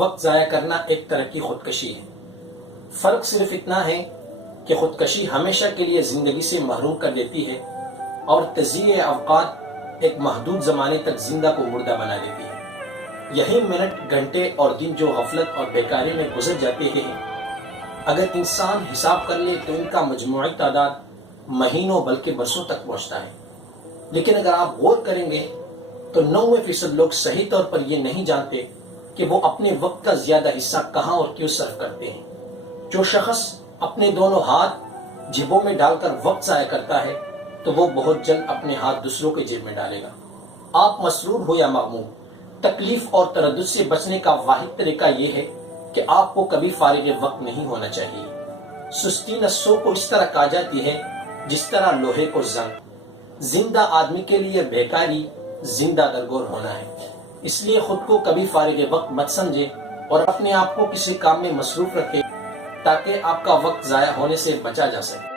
وقت ضائع کرنا ایک طرح کی خودکشی ہے۔ فرق صرف اتنا ہے کہ خودکشی ہمیشہ کے لیے زندگی سے محروم کر دیتی ہے اور تضییع اوقات ایک محدود زمانے تک زندہ کو مردہ بنا دیتی ہے۔ یہی منٹ، گھنٹے اور دن جو غفلت اور بیکاری میں گزر جاتے ہیں، اگر انسان حساب کر لے تو ان کا مجموعی تعداد مہینوں بلکہ برسوں تک پہنچتا ہے۔ لیکن اگر آپ غور کریں گے تو 90% لوگ صحیح طور پر یہ نہیں جانتے کہ وہ اپنے وقت کا زیادہ حصہ کہاں اور کیوں صرف کرتے ہیں۔ جو شخص اپنے دونوں ہاتھ جیبوں میں ڈال کر وقت ضائع کرتا ہے تو وہ بہت جلد اپنے ہاتھ دوسروں کے جیب میں ڈالے گا۔ آپ مسرور ہو یا مغموم، تکلیف اور تردد سے بچنے کا واحد طریقہ یہ ہے کہ آپ کو کبھی فارغ وقت نہیں ہونا چاہیے۔ سستی نسوں کو اس طرح کہا جاتی ہے جس طرح لوہے کو زنگ۔ زندہ آدمی کے لیے بیکاری زندہ درگور ہونا ہے۔ اس لیے خود کو کبھی فارغ وقت مت سمجھے اور اپنے آپ کو کسی کام میں مصروف رکھے تاکہ آپ کا وقت ضائع ہونے سے بچا جا سکے۔